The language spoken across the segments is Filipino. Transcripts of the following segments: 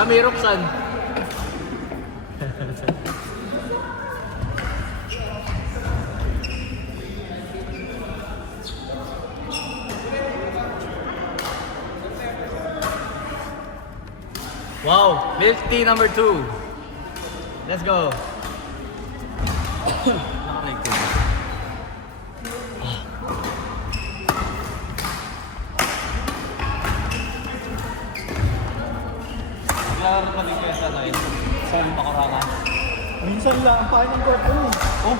Kami, Roxanne. Wow, milk tea number 2. Let's go. Nakaligtid. Naglaro pa din kayo sa live. Saan Makurangan? Minsan lang ang pain ng court eh. Oh,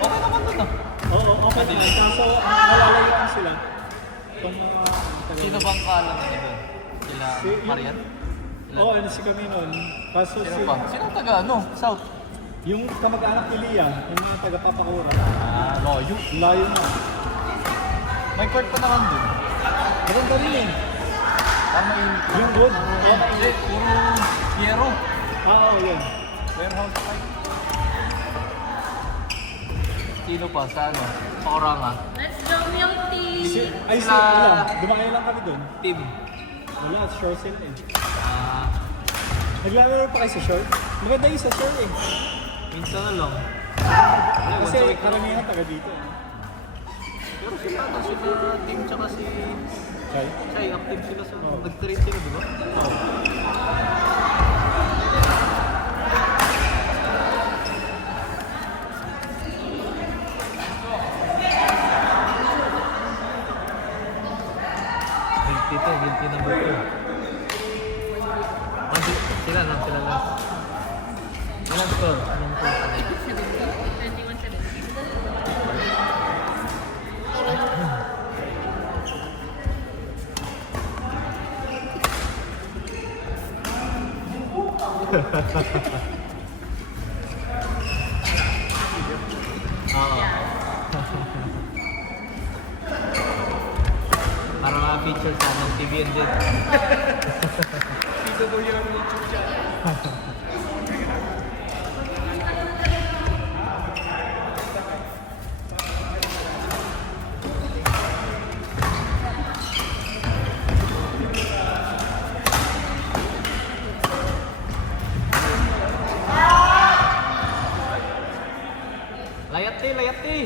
okay naman dun ah. Oo, okay din. Kaso nalalayaan sila. Itong mga... Sino bang kalang ano doon? Sila Marian? Oo, ano si kami nun. Kaso Sino si... pa? Sino taga ano? South? Yung kamag-anak ni Liam, yung mga taga-Papakura. Ah, Loyo. Layo na. May court pa naman dun. Maganda rin eh. Tama yung... Yung good. Hindi, puro Piero. Oo, yun. Warehouse pa. Sino pa? Sa ano? Pakurangan. Let's go milk tea! Ay, Sila- wala. Dumayo lang kami dun. Team. Wala, short set eh. Ah, Naglalaro pa kayo sa short? Maganda yung sa short eh. minsan na lang. Kasi karamihan taga dito eh. Pero sila, ano, sila team tsaka si... Chay? Chay, active sila sa... Oo. Nag-train sila, di ba? Oo. Guilty to, guilty number 2. Sila lang, sila lang. Ilang score? Anong score? 21-17. Oo. Para ma-feature sa ng TVN din. Dito daw yung YouTube channel. Layati, layati!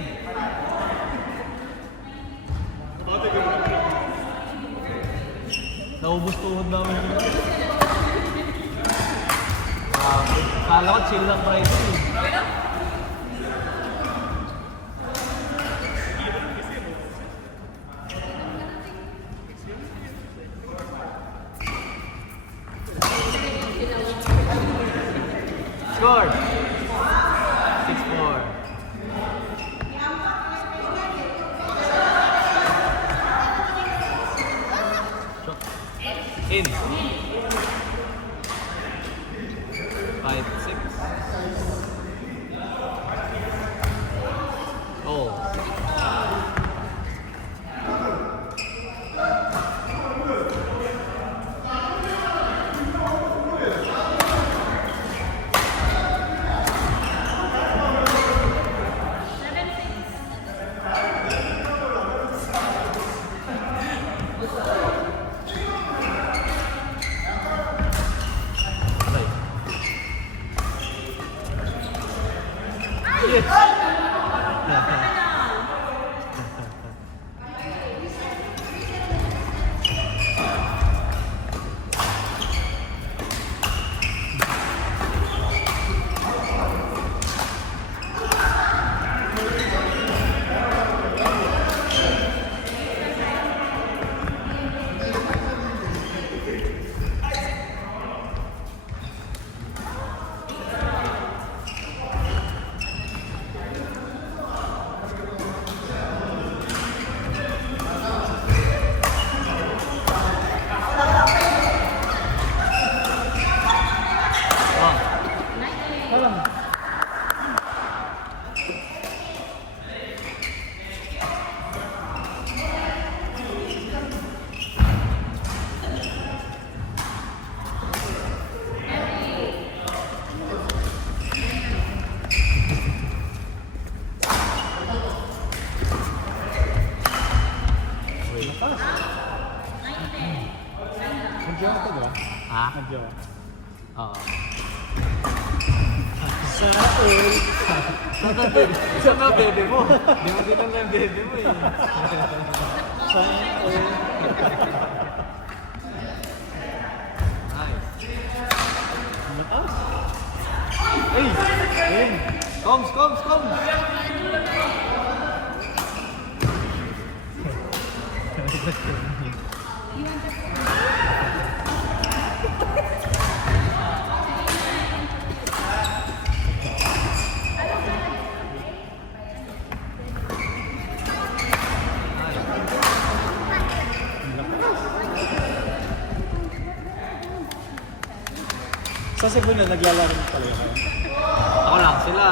Naubos tuhod namin. Kala ko chill lang Friday. Score! 6-4. In. 5-6. Oh. Yes. Nandiyan ka ba? Ha? Nag-jowa. Oo. Sa all. Saan na bebe mo? Hindi mo din lang yung bebe mo eh. Sa all. Nice. Mataas. Hey! Ayun. Comes! Sa Cebu na naglalaro na talaga kayo. Ako lang, sila.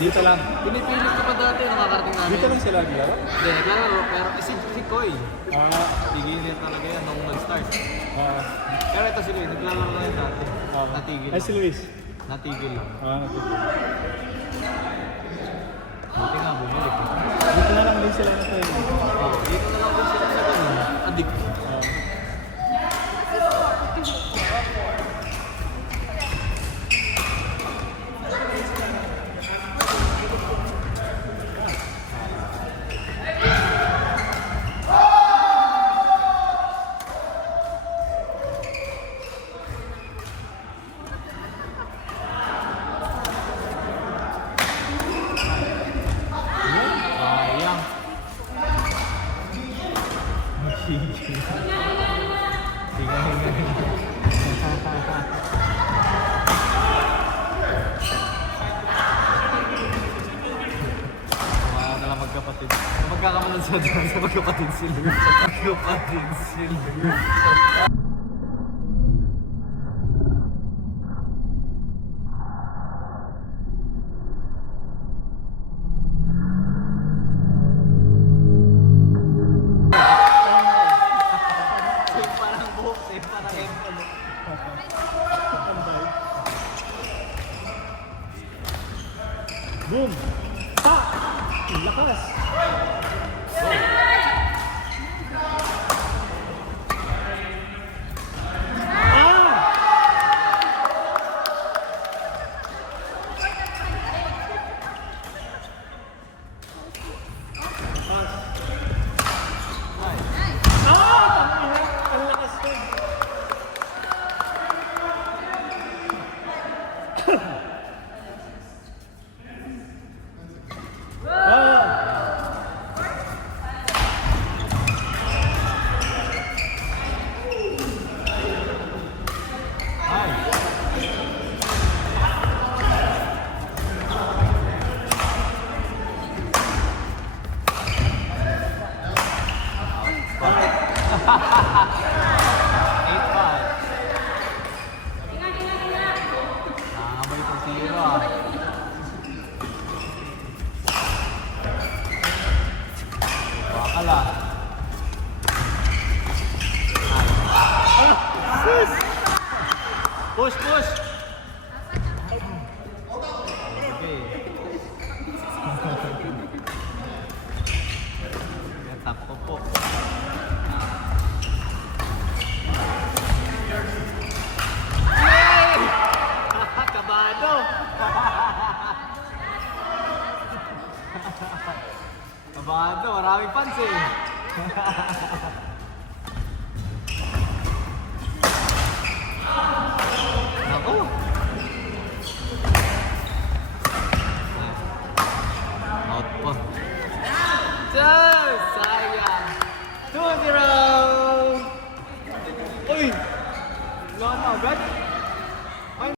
Dito lang. Pinipilit ko pa dati, nakakarating namin. Dito lang sila naglaro? Hindi, naglalaro, pero si Koy. Ah, Tigilin talaga yan nung nag-start. ah, Pero ito sila, naglalaro lang yan dati. ah. Natigil Ay, lang. si Luis. Natigil lang. Ah, natutulog. Buti nga, bumalik eh. Dito na lang din sila na training. Oh, dito na lang din sila sa ganun. Addict. Ah. Sayang. Mga na lang magkapatid. Magkakamalan sa dyan sa magkapatid sila. Magkapatid sila. Same parang buhok, same parang emblem. Boom! Pa! Ang lakas! Ang lakas ko! Nakakabalik ang zero ah. Wakala. Push! Okay. Tap ko po. Yay! Kabado! Kabado, maraming fans eh. Ako. Out pa. Sayang. 2-0.